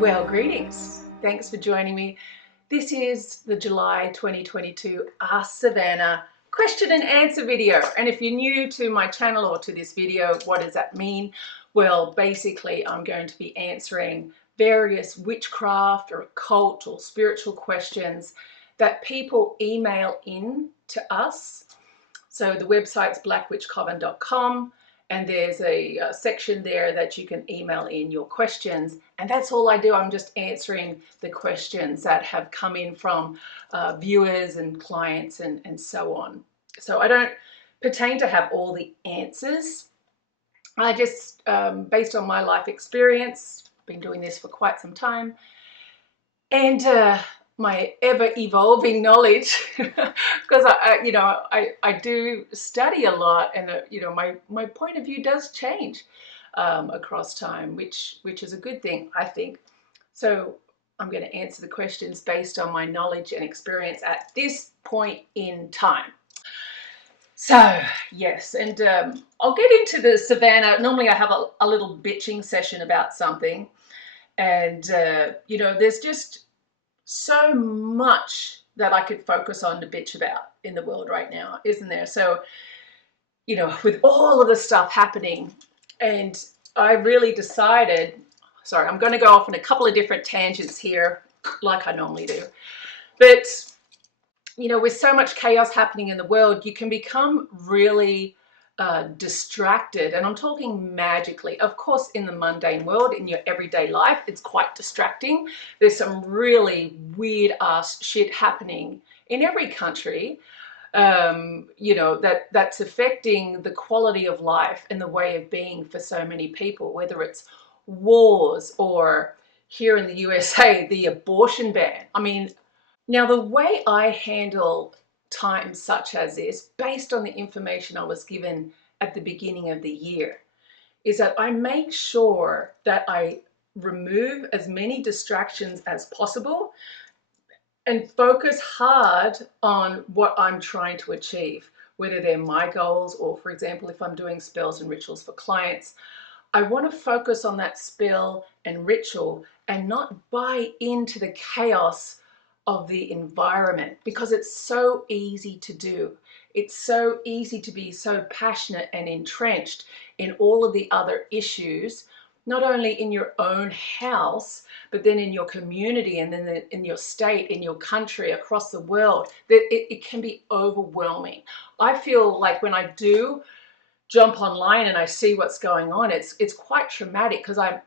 Well, greetings. Thanks for joining me. This is the July 2022 Ask Savannah question and answer video. And if you're new to my channel or to this video, what does that mean? Well, basically, I'm going to be answering various witchcraft or occult or spiritual questions that people email in to us. So the website's blackwitchcoven.com. And there's a section there that you can email in your questions. And that's all I do. I'm just answering the questions that have come in from viewers and clients and so on. So I don't pertain to have all the answers. I just, based on my life experience, been doing this for quite some time, and my ever-evolving knowledge, because I do study a lot, and my point of view does change across time, which is a good thing, I think. So I'm going to answer the questions based on my knowledge and experience at this point in time. So yes, and I'll get into the Savannah. Normally I have a little bitching session about something, and there's just so much that I could focus on to bitch about in the world right now, isn't there? So, with all of the stuff happening, and I really decided, sorry, I'm going to go off on a couple of different tangents here, like I normally do. But, with so much chaos happening in the world, you can become really distracted, and I'm talking magically. Of course, in the mundane world, in your everyday life, it's quite distracting. There's some really weird ass shit happening in every country, that's affecting the quality of life and the way of being for so many people, whether it's wars or here in the USA, the abortion ban. I mean, now the way I handle times such as this, based on the information I was given at the beginning of the year, is that I make sure that I remove as many distractions as possible and focus hard on what I'm trying to achieve, whether they're my goals or, for example, if I'm doing spells and rituals for clients, I want to focus on that spell and ritual and not buy into the chaos of the environment, because it's so easy to do. It's so easy to be so passionate and entrenched in all of the other issues, not only in your own house, but then in your community, and then in your state, in your country, across the world, that it can be overwhelming. I feel like when I do jump online and I see what's going on, it's quite traumatic, because I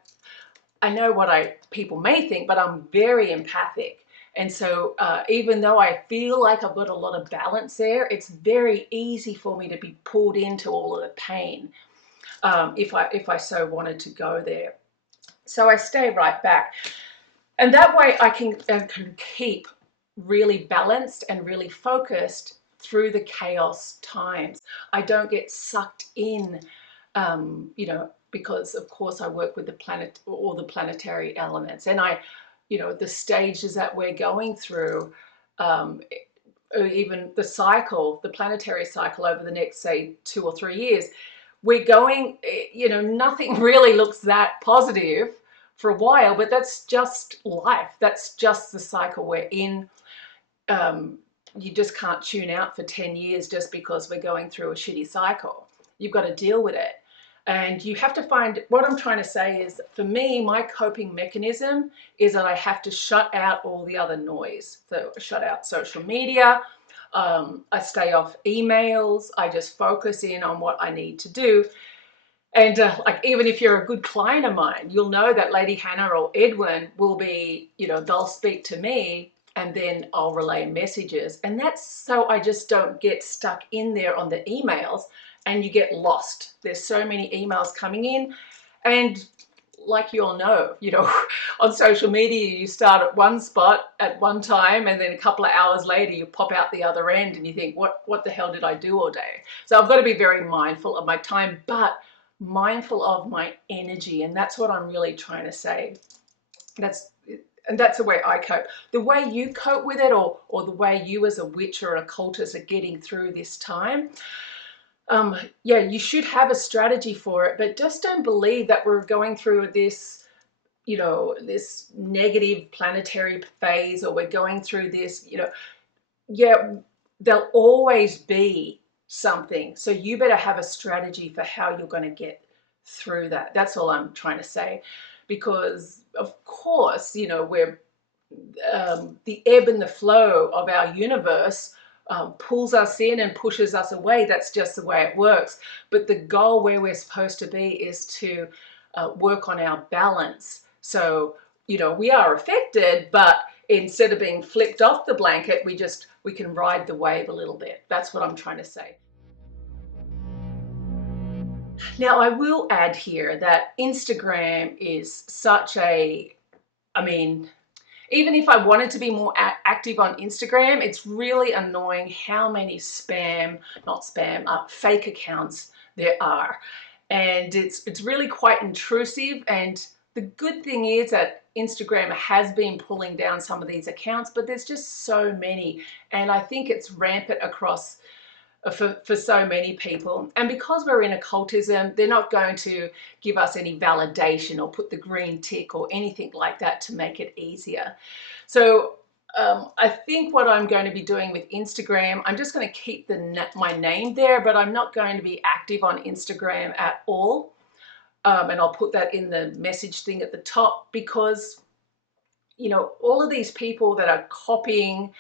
know what people may think, but I'm very empathic. And so even though I feel like I've got a lot of balance there, it's very easy for me to be pulled into all of the pain if I so wanted to go there. So I stay right back. And that way I can keep really balanced and really focused through the chaos times. I don't get sucked in, because of course I work with the planet, all the planetary elements, and the stages that we're going through, even the cycle, the planetary cycle over the next, say, 2 or 3 years, we're going, nothing really looks that positive for a while, but that's just life. That's just the cycle we're in. You just can't tune out for 10 years just because we're going through a shitty cycle. You've got to deal with it. And you have to find, what I'm trying to say is, for me, my coping mechanism is that I have to shut out all the other noise. So I shut out social media, I stay off emails, I just focus in on what I need to do. And like, even if you're a good client of mine, you'll know that Lady Hannah or Edwin will be, they'll speak to me and then I'll relay messages. And that's so I just don't get stuck in there on the emails and you get lost. There's so many emails coming in, and like you all know, on social media, you start at one spot at one time, and then a couple of hours later, you pop out the other end and you think, what the hell did I do all day? So I've got to be very mindful of my time, but mindful of my energy. And that's what I'm really trying to say. That's the way I cope. The way you cope with it, or the way you as a witch or occultist are getting through this time, you should have a strategy for it, but just don't believe that we're going through this you know, this negative planetary phase, or we're going through this, you know, yeah, there'll always be something. So you better have a strategy for how you're going to get through that. That's all I'm trying to say. Because of course, you know, we're the ebb and the flow of our universe pulls us in and pushes us away. That's just the way it works. But the goal where we're supposed to be is to work on our balance. So, you know, we are affected, but instead of being flipped off the blanket, we can ride the wave a little bit. That's what I'm trying to say. Now, I will add here that Instagram is such a, I mean, even if I wanted to be more active on Instagram, it's really annoying how many fake accounts there are. And it's really quite intrusive. And the good thing is that Instagram has been pulling down some of these accounts, but there's just so many. And I think it's rampant across for so many people. And because we're in occultism, they're not going to give us any validation or put the green tick or anything like that to make it easier. So I think what I'm going to be doing with Instagram, I'm just going to keep my name there, but I'm not going to be active on Instagram at all. And I'll put that in the message thing at the top, because, you know, all of these people that are copying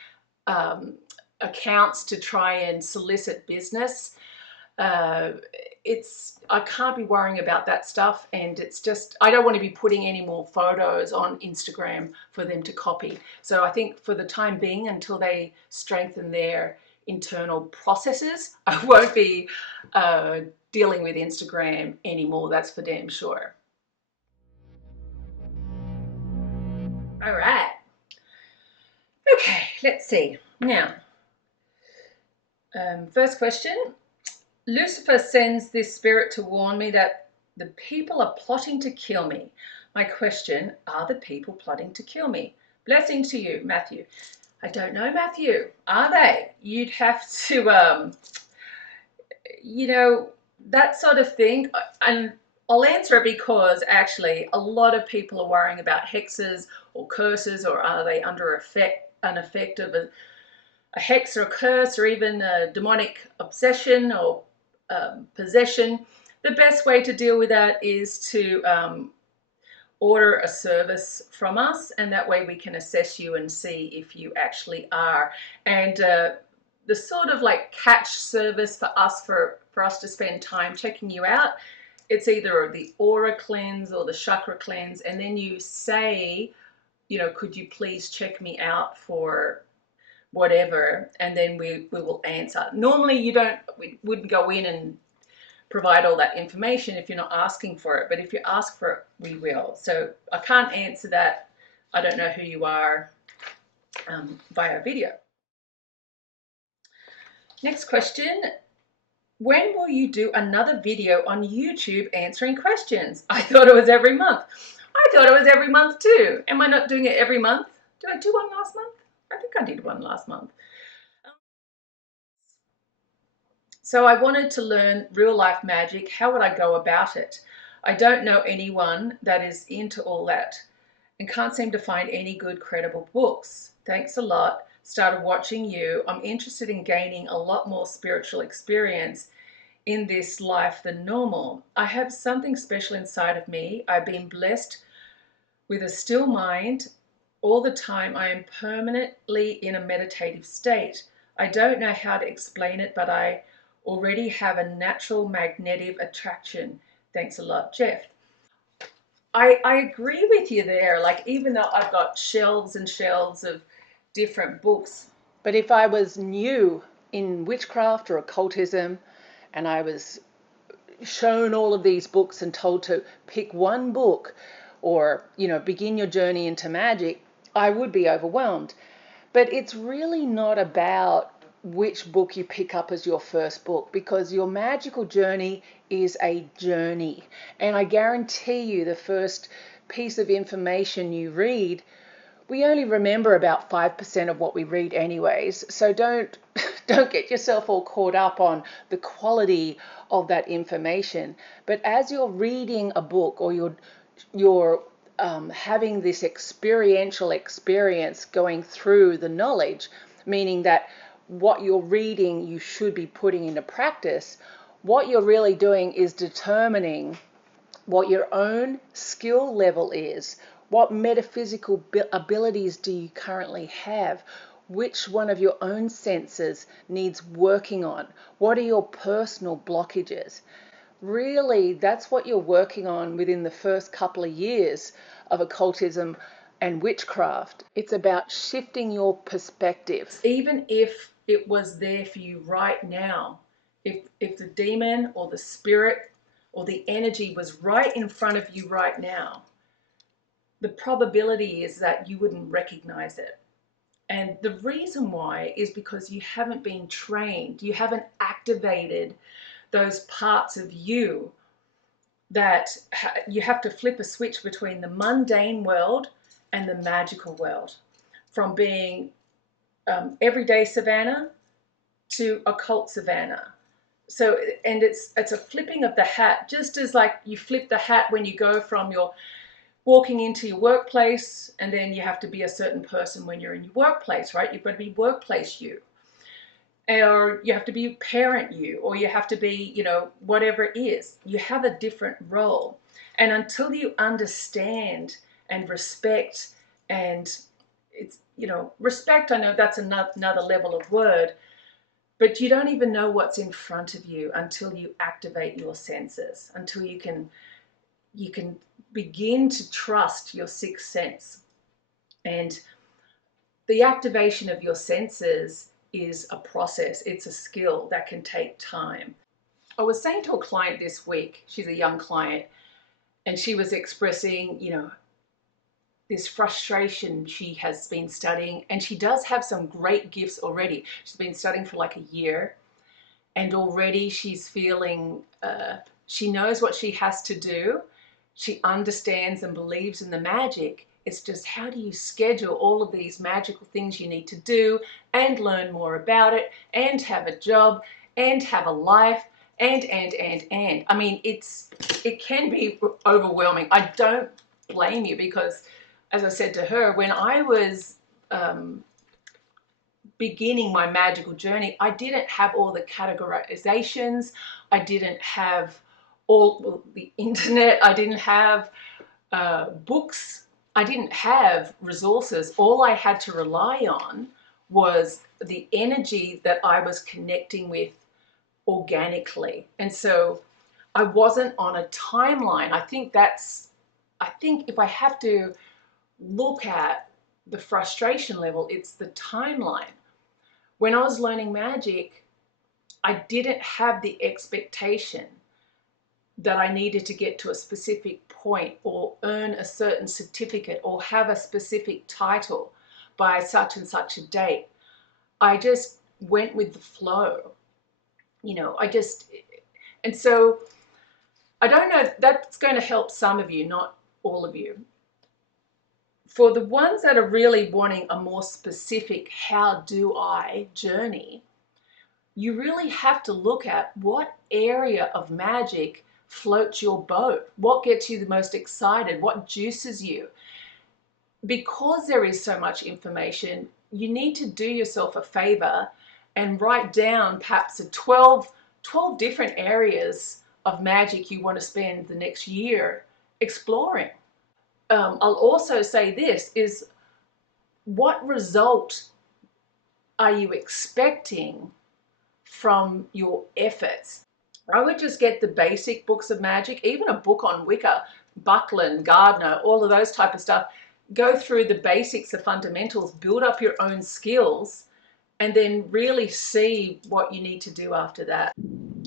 accounts to try and solicit business, I can't be worrying about that stuff. And it's just, I don't want to be putting any more photos on Instagram for them to copy. So I think for the time being, until they strengthen their internal processes, I won't be dealing with Instagram anymore. That's for damn sure. All right. Okay, let's see. Now, first question. Lucifer sends this spirit to warn me that the people are plotting to kill me. My question, are the people plotting to kill me? Blessing to you, Matthew. I don't know, Matthew. Are they? You'd have to, you know, that sort of thing. And I'll answer it because actually a lot of people are worrying about hexes or curses, or are they under an effect of a hex or a curse, or even a demonic obsession or possession. The best way to deal with that is to order a service from us, and that way we can assess you and see if you actually are. And the sort of like catch service for us to spend time checking you out, it's either the aura cleanse or the chakra cleanse, and then you say, you know, could you please check me out for whatever, and then we will answer. Normally we wouldn't go in and provide all that information if you're not asking for it, but if you ask for it, we will. So I can't answer that. I don't know who you are via video. Next question. When will you do another video on YouTube answering questions? I thought it was every month. I thought it was every month too. Am I not doing it every month? Did I do one last month? I think I did one last month. So I wanted to learn real life magic. How would I go about it? I don't know anyone that is into all that and can't seem to find any good credible books. Thanks a lot. Started watching you. I'm interested in gaining a lot more spiritual experience in this life than normal. I have something special inside of me. I've been blessed with a still mind. All the time I am permanently in a meditative state. I don't know how to explain it, but I already have a natural magnetic attraction. Thanks a lot, Jeff. I agree with you there. Like, even though I've got shelves and shelves of different books, but if I was new in witchcraft or occultism and I was shown all of these books and told to pick one book or, you know, begin your journey into magic, I would be overwhelmed. But it's really not about which book you pick up as your first book, because your magical journey is a journey. And I guarantee you the first piece of information you read, we only remember about 5% of what we read anyways. So don't get yourself all caught up on the quality of that information. But as you're reading a book or you're having this experiential experience going through the knowledge, meaning that what you're reading you should be putting into practice. What you're really doing is determining what your own skill level is. What metaphysical abilities do you currently have? Which one of your own senses needs working on? What are your personal blockages? Really, that's what you're working on within the first couple of years of occultism and witchcraft. It's about shifting your perspective. Even if it was there for you right now, if the demon or the spirit or the energy was right in front of you right now, the probability is that you wouldn't recognize it. And the reason why is because you haven't been trained, you haven't activated those parts of you that you have to flip a switch between the mundane world and the magical world, from being everyday Savannah to occult Savannah. So, and it's a flipping of the hat, just as like you flip the hat when you go from your walking into your workplace, and then you have to be a certain person when you're in your workplace, right? You've got to be workplace you, or you have to be parent you, or you have to be, you know, whatever it is. You have a different role. And until you understand and respect, and it's, you know, respect, I know that's another level of word, but you don't even know what's in front of you until you activate your senses, until you can begin to trust your sixth sense. And the activation of your senses is a process. It's a skill that can take time. I was saying to a client this week, she's a young client, and she was expressing, you know, this frustration she has been studying, and she does have some great gifts already. She's been studying for like a year, and already she's feeling, she knows what she has to do. She understands and believes in the magic. It's just, how do you schedule all of these magical things you need to do and learn more about it and have a job and have a life and. I mean, it can be overwhelming. I don't blame you, because as I said to her, when I was beginning my magical journey, I didn't have all the categorizations. I didn't have all the internet. I didn't have books. I didn't have resources. All I had to rely on was the energy that I was connecting with organically. And so I wasn't on a timeline. I think if I have to look at the frustration level, it's the timeline. When I was learning magic, I didn't have the expectation that I needed to get to a specific point or earn a certain certificate or have a specific title by such and such a date. I just went with the flow, you know, and so I don't know, that's going to help some of you, not all of you. For the ones that are really wanting a more specific how do I journey, you really have to look at what area of magic floats your boat, what gets you the most excited, what juices you. Because there is so much information, you need to do yourself a favor and write down perhaps 12 different areas of magic you want to spend the next year exploring. I'll also say this is, what result are you expecting from your efforts? I would just get the basic books of magic, even a book on Wicca, Buckland, Gardner, all of those type of stuff. Go through the basics, the fundamentals, build up your own skills, and then really see what you need to do after that.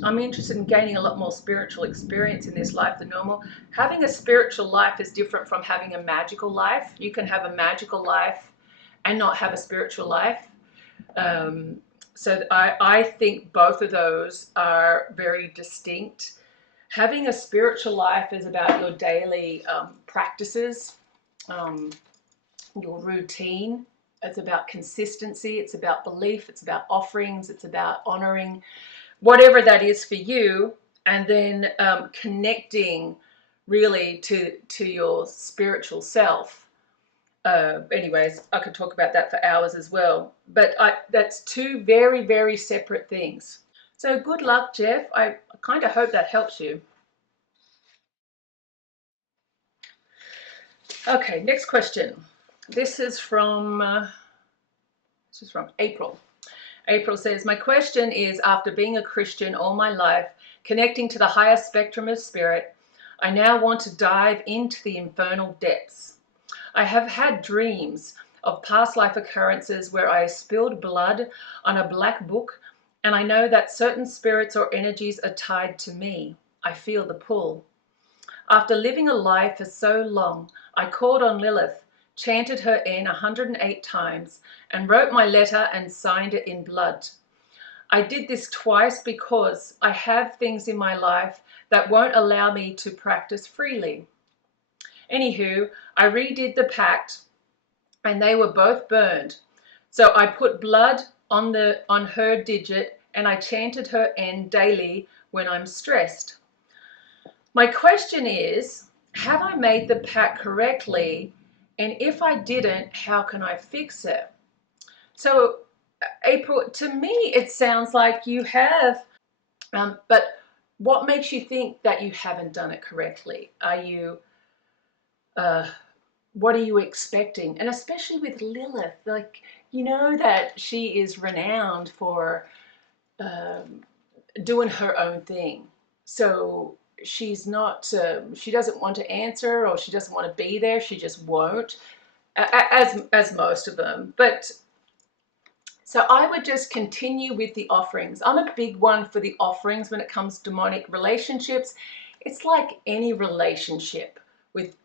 I'm interested in gaining a lot more spiritual experience in this life than normal. Having a spiritual life is different from having a magical life. You can have a magical life and not have a spiritual life. So I think both of those are very distinct. Having a spiritual life is about your daily practices, your routine. It's about consistency. It's about belief. It's about offerings. It's about honoring whatever that is for you. And then connecting really to your spiritual self. Anyways, I could talk about that for hours as well. But that's two very, very separate things. So good luck, Jeff. I kind of hope that helps you. Okay, next question. This is from April. April says, my question is, after being a Christian all my life, connecting to the higher spectrum of spirit, I now want to dive into the infernal depths. I have had dreams of past life occurrences where I spilled blood on a black book, and I know that certain spirits or energies are tied to me. I feel the pull. After living a life for so long, I called on Lilith, chanted her in 108 times, and wrote my letter and signed it in blood. I did this twice because I have things in my life that won't allow me to practice freely. Anywho, I redid the pact and they were both burned. So I put blood on her digit and I chanted her end daily when I'm stressed. My question is, have I made the pact correctly? And if I didn't, how can I fix it? So April, to me, it sounds like you have, but what makes you think that you haven't done it correctly? Are you, what are you expecting? And especially with Lilith, like, you know that she is renowned for doing her own thing. So she's not, she doesn't want to answer, or she doesn't want to be there. She just won't, as most of them. But so I would just continue with the offerings. I'm a big one for the offerings when it comes to demonic relationships. It's like any relationship with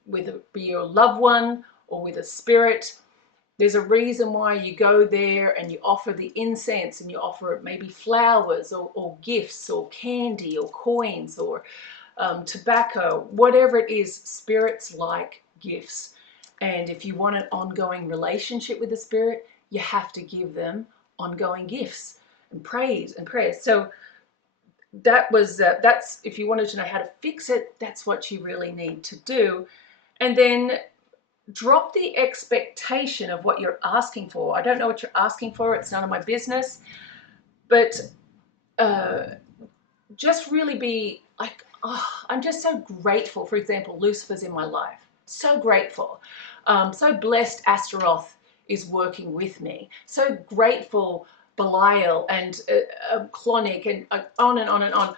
your loved one or with a spirit. There's a reason why you go there and you offer the incense and you offer maybe flowers or gifts or candy or coins or tobacco, whatever it is. Spirits like gifts. And if you want an ongoing relationship with the spirit, you have to give them ongoing gifts and praise and prayers. So that's, if you wanted to know how to fix it, that's what you really need to do. And then drop the expectation of what you're asking for. I don't know what you're asking for. It's none of my business. But just really be like, oh, I'm just so grateful. For example, Lucifer's in my life. So grateful. So blessed Astaroth is working with me. So grateful Belial and Clonic and on and on and on.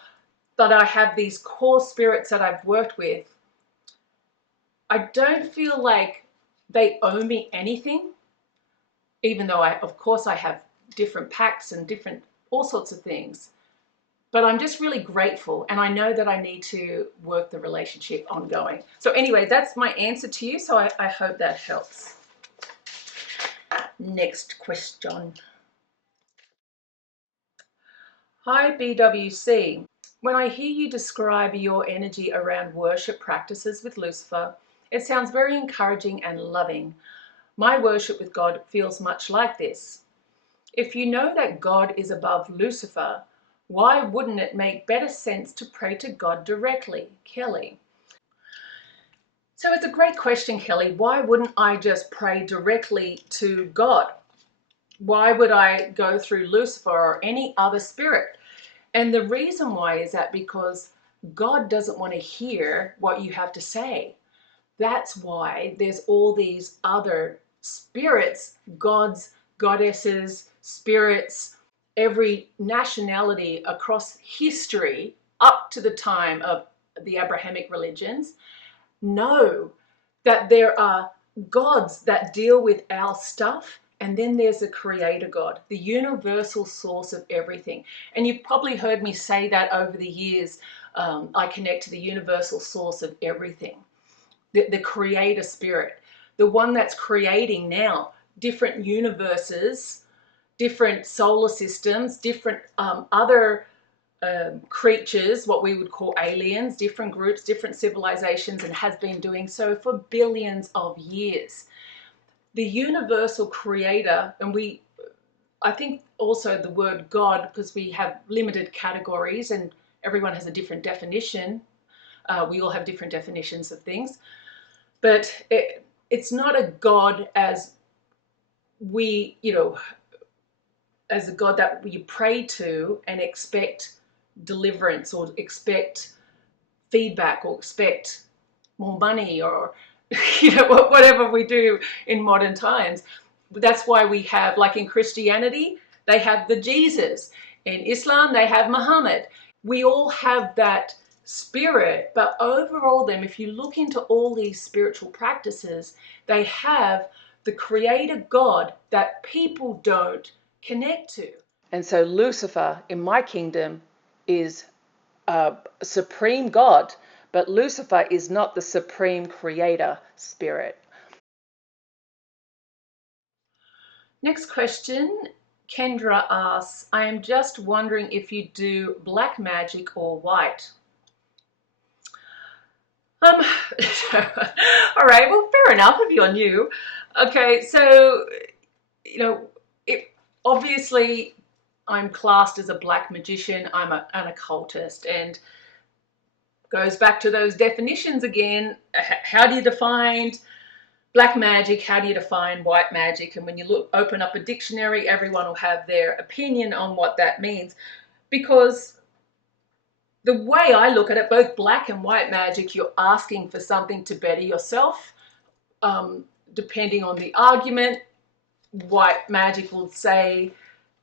That I have these core spirits that I've worked with. I don't feel like they owe me anything, even though of course I have different pacts and different, all sorts of things. But I'm just really grateful, and I know that I need to work the relationship ongoing. So anyway, that's my answer to you. So I hope that helps. Next question. Hi BWC. When I hear you describe your energy around worship practices with Lucifer, it sounds very encouraging and loving. My worship with God feels much like this. If you know that God is above Lucifer, why wouldn't it make better sense to pray to God directly? Kelly. So it's a great question, Kelly. Why wouldn't I just pray directly to God? Why would I go through Lucifer or any other spirit? And the reason why is that because God doesn't want to hear what you have to say. That's why there's all these other spirits, gods, goddesses, spirits, every nationality across history up to the time of the Abrahamic religions know that there are gods that deal with our stuff, and then there's a creator God, the universal source of everything. And you've probably heard me say that over the years. I connect to the universal source of everything, the creator spirit, the one that's creating now different universes, different solar systems, different other creatures, what we would call aliens, different groups, different civilizations, and has been doing so for billions of years. The universal creator, and I think also the word God, because we have limited categories and everyone has a different definition We all have different definitions of things. But it's not a God as we, as a God that you pray to and expect deliverance or expect feedback or expect more money or whatever we do in modern times. That's why we have, like in Christianity, they have the Jesus. In Islam, they have Muhammad. We all have that spirit, but overall them, if you look into all these spiritual practices, they have the creator God that people don't connect to. And so Lucifer in my kingdom is a supreme God, but Lucifer is not the supreme creator spirit. Next question, Kendra asks, I am just wondering if you do black magic or white. All right, well, fair enough if you're new. Okay, so, obviously I'm classed as a black magician. I'm an occultist, and goes back to those definitions again. How do you define black magic? How do you define white magic? And when you open up a dictionary, everyone will have their opinion on what that means, because the way I look at it, both black and white magic, you're asking for something to better yourself. Depending on the argument, white magic will say,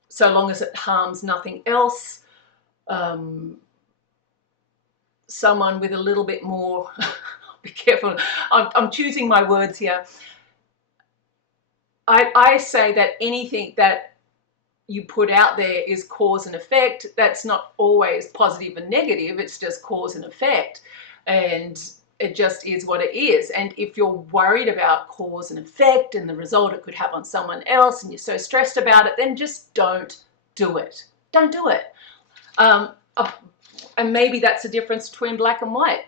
so long as it harms nothing else. Someone with a little bit more, be careful, I'm choosing my words here. I say that anything that you put out there is cause and effect. That's not always positive and negative. It's just cause and effect. And it just is what it is. And if you're worried about cause and effect and the result it could have on someone else, and you're so stressed about it, then just don't do it. Don't do it. And maybe that's the difference between black and white.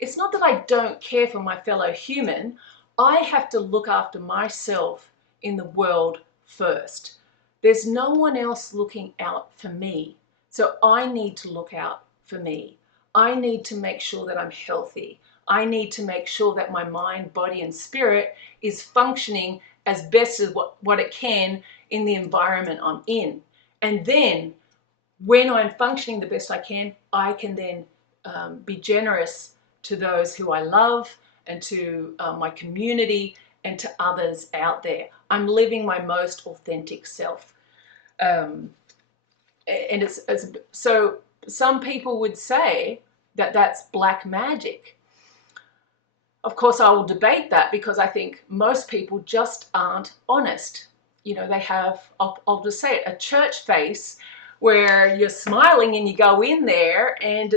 It's not that I don't care for my fellow human. I have to look after myself in the world first. There's no one else looking out for me. So I need to look out for me. I need to make sure that I'm healthy. I need to make sure that my mind, body, and spirit is functioning as best as what it can in the environment I'm in. And then when I'm functioning the best I can then be generous to those who I love and to my community and to others out there. I'm living my most authentic self. And it's so some people would say that that's black magic. Of course, I will debate that, because I think most people just aren't honest. They have, I'll just say it, a church face where you're smiling and you go in there and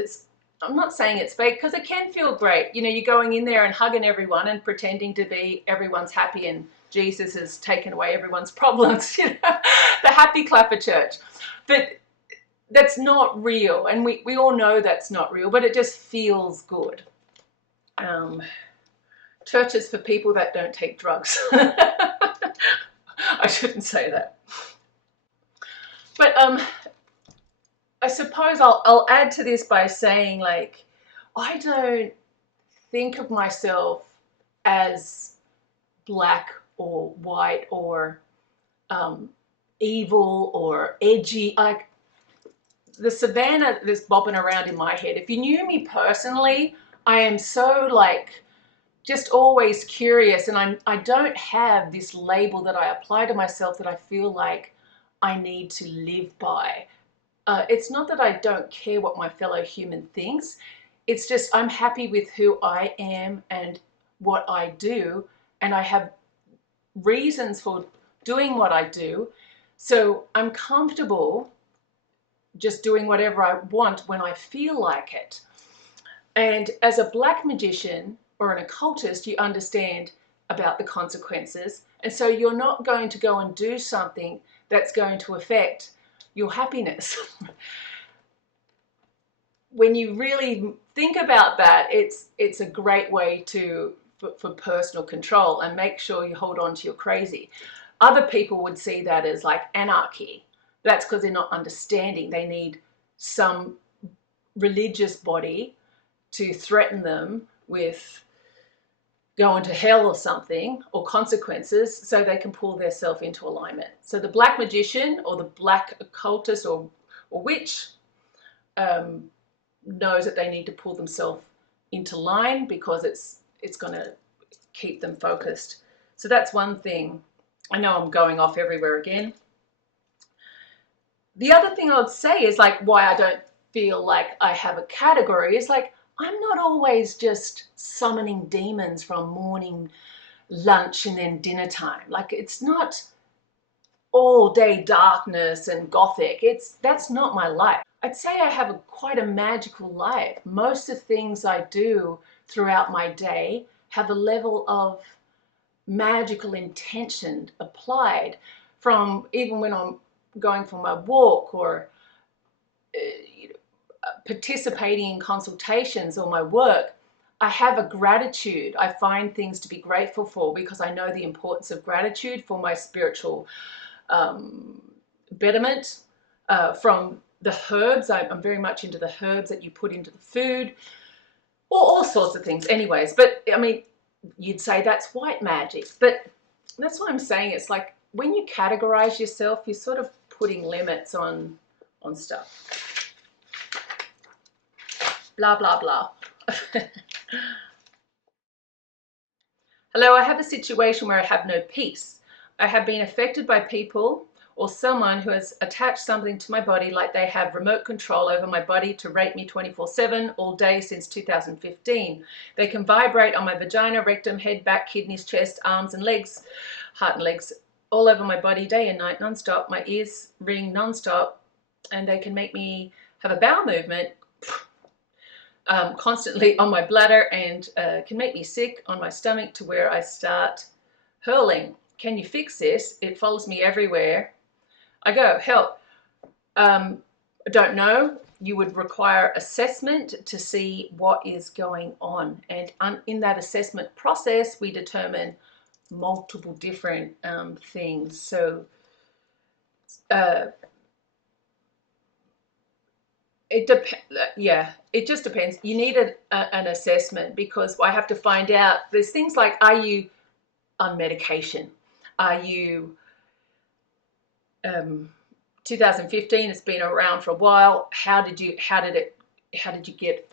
I'm not saying it's fake, because it can feel great. You're going in there and hugging everyone and pretending to be everyone's happy and Jesus has taken away everyone's problems, the happy clapper church. But that's not real, and we all know that's not real, but it just feels good. Church is for people that don't take drugs. I shouldn't say that. But I suppose I'll add to this by saying, like, I don't think of myself as black or white or evil or edgy. Like the Savannah that's bobbing around in my head, if you knew me personally, I am so just always curious, and I don't have this label that I apply to myself that I feel like I need to live by. It's not that I don't care what my fellow human thinks. It's just I'm happy with who I am and what I do, and I have reasons for doing what I do. So I'm comfortable just doing whatever I want when I feel like it. And as a black magician or an occultist, you understand about the consequences. And so you're not going to go and do something that's going to affect your happiness. When you really think about that, it's a great way for personal control, and make sure you hold on to your crazy. Other people would see that as like anarchy. That's because they're not understanding. They need some religious body to threaten them with going to hell or something, or consequences, so they can pull themselves into alignment. So the black magician or the black occultist or witch knows that they need to pull themselves into line because it's going to keep them focused. So that's one thing. I know I'm going off everywhere again. The other thing I would say is like why I don't feel like I have a category is like I'm not always just summoning demons from morning, lunch, and then dinner time. Like it's not all day darkness and gothic. That's not my life. I'd say I have quite a magical life. Most of the things I do throughout my day have a level of magical intention applied, from even when I'm going for my walk or participating in consultations or my work. I have a gratitude. I find things to be grateful for because I know the importance of gratitude for my spiritual betterment. From the herbs, I'm very much into the herbs that you put into the food, or all sorts of things. Anyways, but I mean, you'd say that's white magic, but that's what I'm saying. It's like when you categorize yourself, you're sort of putting limits on stuff. Blah, blah, blah. Hello, I have a situation where I have no peace. I have been affected by people or someone who has attached something to my body, like they have remote control over my body to rape me 24/7 all day since 2015. They can vibrate on my vagina, rectum, head, back, kidneys, chest, arms and legs, heart and legs, all over my body day and night, non-stop. My ears ring non-stop, and they can make me have a bowel movement constantly on my bladder, and can make me sick on my stomach to where I start hurling. Can you fix this? It follows me everywhere I go. Help. I don't know. You would require assessment to see what is going on, and in that assessment process we determine multiple different things. So it just depends. You need an assessment, because I have to find out. There's things like, are you on medication? Are you 2015, it's been around for a while. How did you get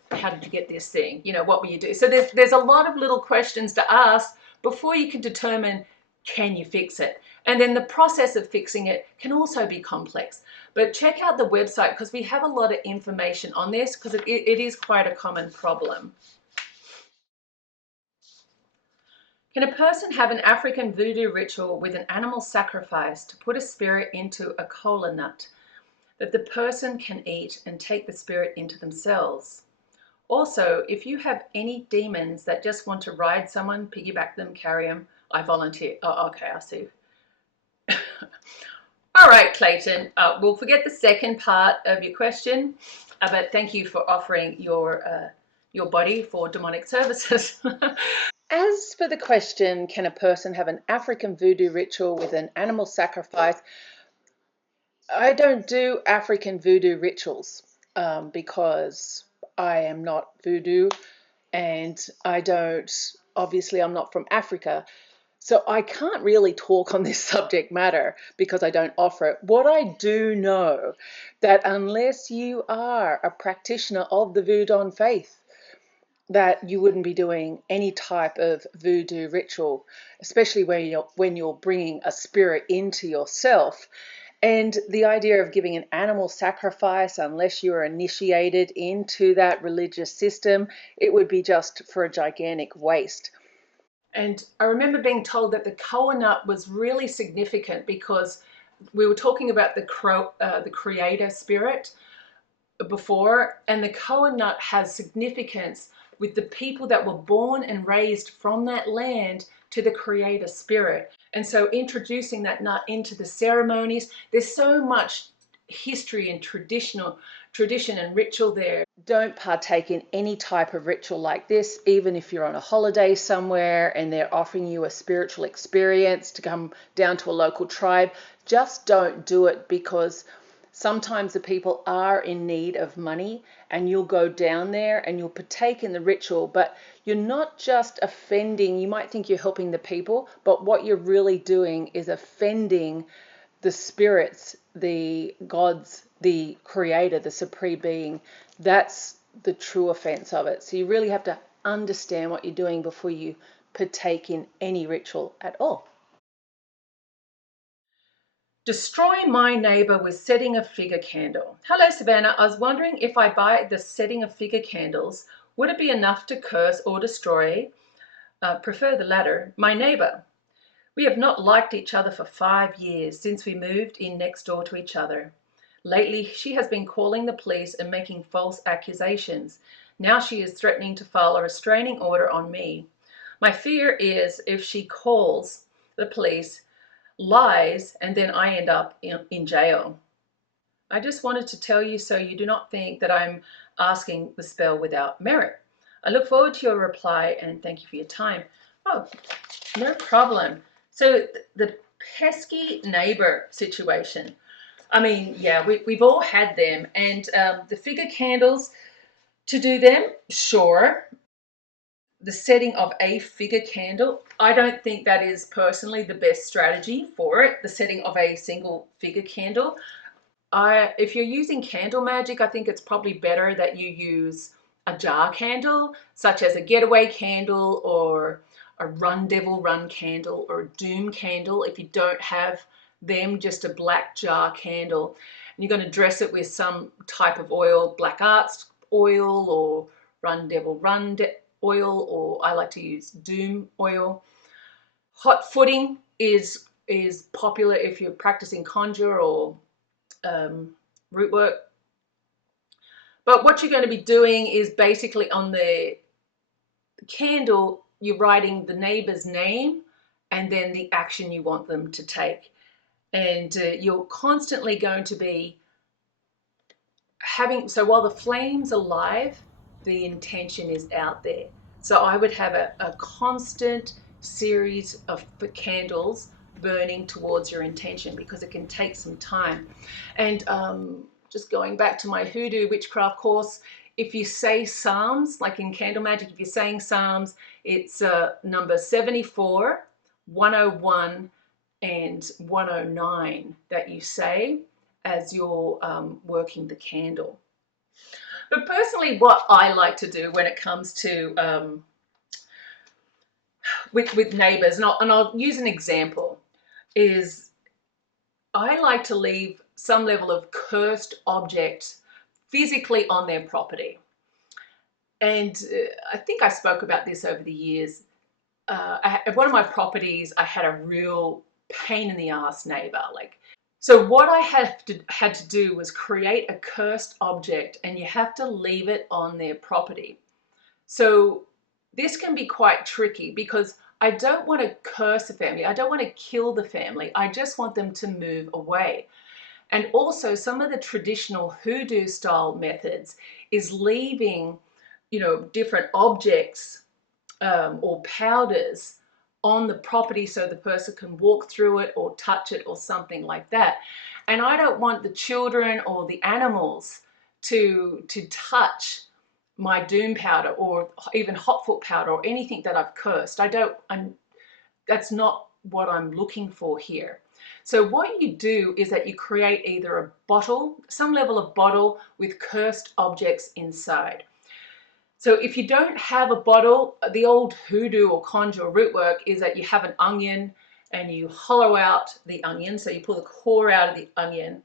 this thing? You know, what will you do? So there's a lot of little questions to ask before you can determine, can you fix it? And then the process of fixing it can also be complex. But check out the website, because we have a lot of information on this, because it is quite a common problem. Can a person have an African voodoo ritual with an animal sacrifice to put a spirit into a kola nut that the person can eat and take the spirit into themselves? Also, if you have any demons that just want to ride someone, piggyback them, carry them, I volunteer. Oh, okay, I see. All right, Clayton, we'll forget the second part of your question, but thank you for offering your body for demonic services. As for the question, can a person have an African voodoo ritual with an animal sacrifice? I don't do African voodoo rituals because I am not voodoo, and obviously I'm not from Africa. So I can't really talk on this subject matter because I don't offer it. What I do know, that unless you are a practitioner of the Voodoo faith, that you wouldn't be doing any type of voodoo ritual, especially when you're bringing a spirit into yourself. And the idea of giving an animal sacrifice, unless you're initiated into that religious system, it would be just for a gigantic waste. And I remember being told that the koa nut was really significant because we were talking about the creator spirit before, and the koa nut has significance with the people that were born and raised from that land to the creator spirit. And so introducing that nut into the ceremonies, there's so much history and tradition and ritual there. Don't partake in any type of ritual like this, even if you're on a holiday somewhere and they're offering you a spiritual experience to come down to a local tribe. Just don't do it, because Sometimes the people are in need of money, and you'll go down there and you'll partake in the ritual, but you're not just offending. You might think you're helping the people, but what you're really doing is offending the spirits, the gods, the creator, the supreme being. That's the true offense of it. So you really have to understand what you're doing before you partake in any ritual at all. Destroy my neighbor with setting a figure candle. Hello, Savannah. I was wondering if I buy the setting of figure candles, would it be enough to curse or destroy, prefer the latter, my neighbor? We have not liked each other for 5 years, since we moved in next door to each other. Lately, she has been calling the police and making false accusations. Now she is threatening to file a restraining order on me. My fear is if she calls the police, lies, and then I end up in jail. I just wanted to tell you so you do not think that I'm asking the spell without merit. I look forward to your reply and thank you for your time. Oh, no problem. So the pesky neighbor situation. I mean, yeah, we've all had them, and the figure candles, to do them, sure. The setting of a figure candle, I don't think that is personally the best strategy for it, the setting of a single figure candle. If you're using candle magic, I think it's probably better that you use a jar candle, such as a getaway candle or a run devil run candle or a doom candle. If you don't have them, just a black jar candle. And you're going to dress it with some type of oil, black arts oil or run devil oil, or I like to use doom oil. Hot footing is popular if you're practicing conjure or root work. But what you're going to be doing is basically on the candle, you're writing the neighbor's name and then the action you want them to take. And you're constantly going to be having, so while the flame's alive, the intention is out there. So I would have a constant series of candles burning towards your intention, because it can take some time. And just going back to my Hoodoo Witchcraft course, if you say Psalms, like in Candle Magic, if you're saying Psalms, it's number 74, 101, and 109 that you say as you're working the candle. But personally, what I like to do when it comes to with neighbors, and I'll use an example, is I like to leave some level of cursed object physically on their property. And I think I spoke about this over the years. At one of my properties, I had a real pain in the ass neighbor. So what I had to do was create a cursed object, and you have to leave it on their property. So this can be quite tricky, because I don't want to curse the family. I don't want to kill the family. I just want them to move away. And also, some of the traditional hoodoo style methods is leaving, different objects or powders on the property so the person can walk through it or touch it or something like that. And I don't want the children or the animals to touch my doom powder or even hot foot powder or anything that I've cursed. That's not what I'm looking for here. So what you do is that you create either a bottle, some level of bottle with cursed objects inside. So if you don't have a bottle, the old hoodoo or conjure root work is that you have an onion and you hollow out the onion. So you pull the core out of the onion,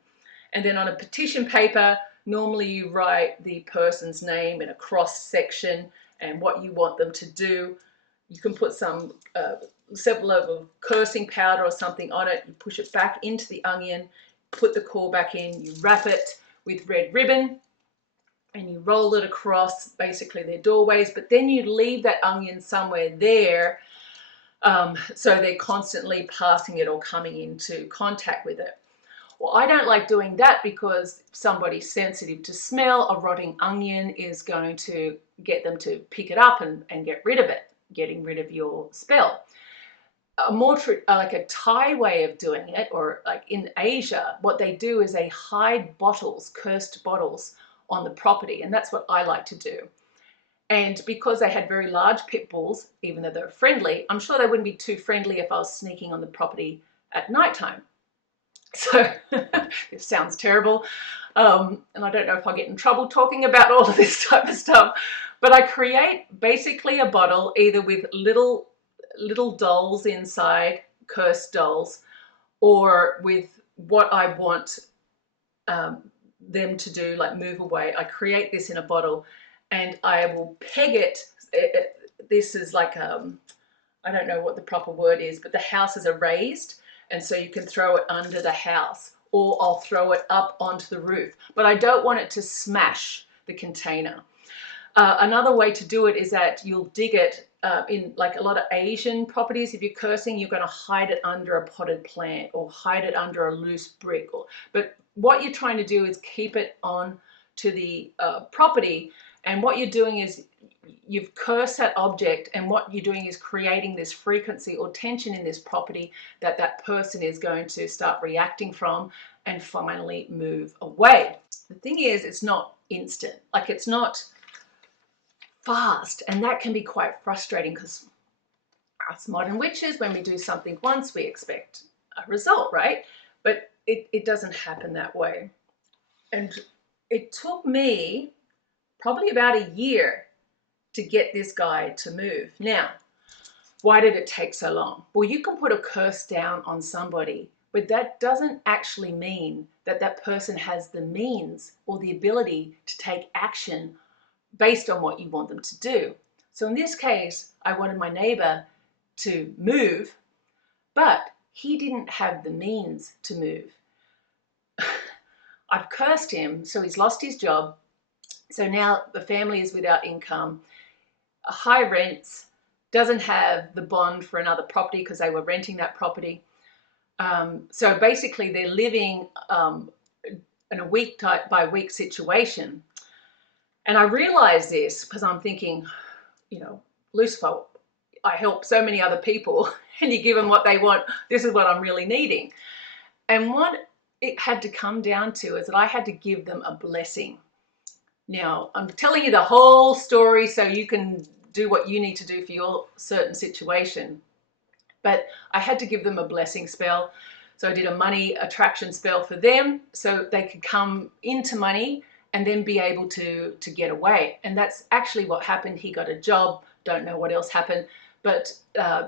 and then on a petition paper, normally you write the person's name in a cross section and what you want them to do. You can put some several of cursing powder or something on it. You push it back into the onion, put the core back in, you wrap it with red ribbon, and you roll it across basically their doorways, but then you leave that onion somewhere there, so they're constantly passing it or coming into contact with it. Well, I don't like doing that, because if somebody's sensitive to smell, a rotting onion is going to get them to pick it up and get rid of it, getting rid of your spell. like a Thai way of doing it, or like in Asia, what they do is they hide bottles, cursed bottles, on the property, and that's what I like to do. And because they had very large pit bulls, even though they were friendly, I'm sure they wouldn't be too friendly if I was sneaking on the property at nighttime. So it sounds terrible. And I don't know if I'll get in trouble talking about all of this type of stuff, but I create basically a bottle either with little dolls inside, cursed dolls, or with what I want them to do, like move away. I create this in a bottle and I will peg it. This is like, I don't know what the proper word is, but the houses are raised, and so you can throw it under the house, or I'll throw it up onto the roof. But I don't want it to smash the container. Another way to do it is that you'll dig it in like a lot of Asian properties. If you're cursing, you're going to hide it under a potted plant or hide it under a loose brick. But what you're trying to do is keep it on to the property. And what you're doing is you've cursed that object, and what you're doing is creating this frequency or tension in this property that that person is going to start reacting from and finally move away. The thing is, it's not instant. Like, it's not fast, and that can be quite frustrating, because us modern witches, when we do something once, we expect a result, right? But it doesn't happen that way. And it took me probably about a year to get this guy to move. Now, why did it take so long? Well, you can put a curse down on somebody, but that doesn't actually mean that that person has the means or the ability to take action based on what you want them to do. So in this case, I wanted my neighbor to move, but he didn't have the means to move. I've cursed him, so he's lost his job. So now the family is without income, high rents, doesn't have the bond for another property because they were renting that property. So basically they're living in a week by week situation. And I realized this because I'm thinking, you know, Lucifer, I help so many other people and you give them what they want. This is what I'm really needing. And what it had to come down to is that I had to give them a blessing. Now, I'm telling you the whole story so you can do what you need to do for your certain situation. But I had to give them a blessing spell. So I did a money attraction spell for them so they could come into money and then be able to get away. And that's actually what happened. He got a job. Don't know what else happened, but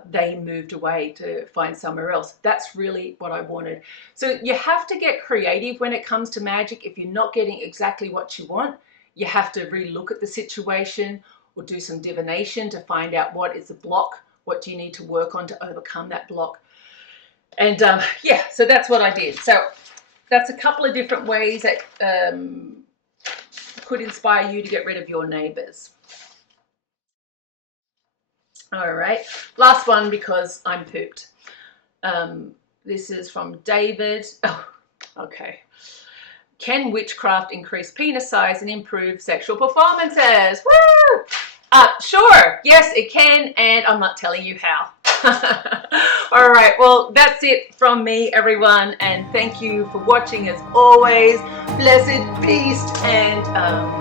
they moved away to find somewhere else. That's really what I wanted. So you have to get creative when it comes to magic. If you're not getting exactly what you want, you have to relook at the situation or do some divination to find out what is the block, what do you need to work on to overcome that block. And yeah, so that's what I did. So that's a couple of different ways that could inspire you to get rid of your neighbors. All right, last one because I'm pooped. This is from David. Oh, okay. Can witchcraft increase penis size and improve sexual performances? Woo! Sure, yes it can, and I'm not telling you how. All right, well, that's it from me, everyone, and thank you for watching as always. Blessed peace, and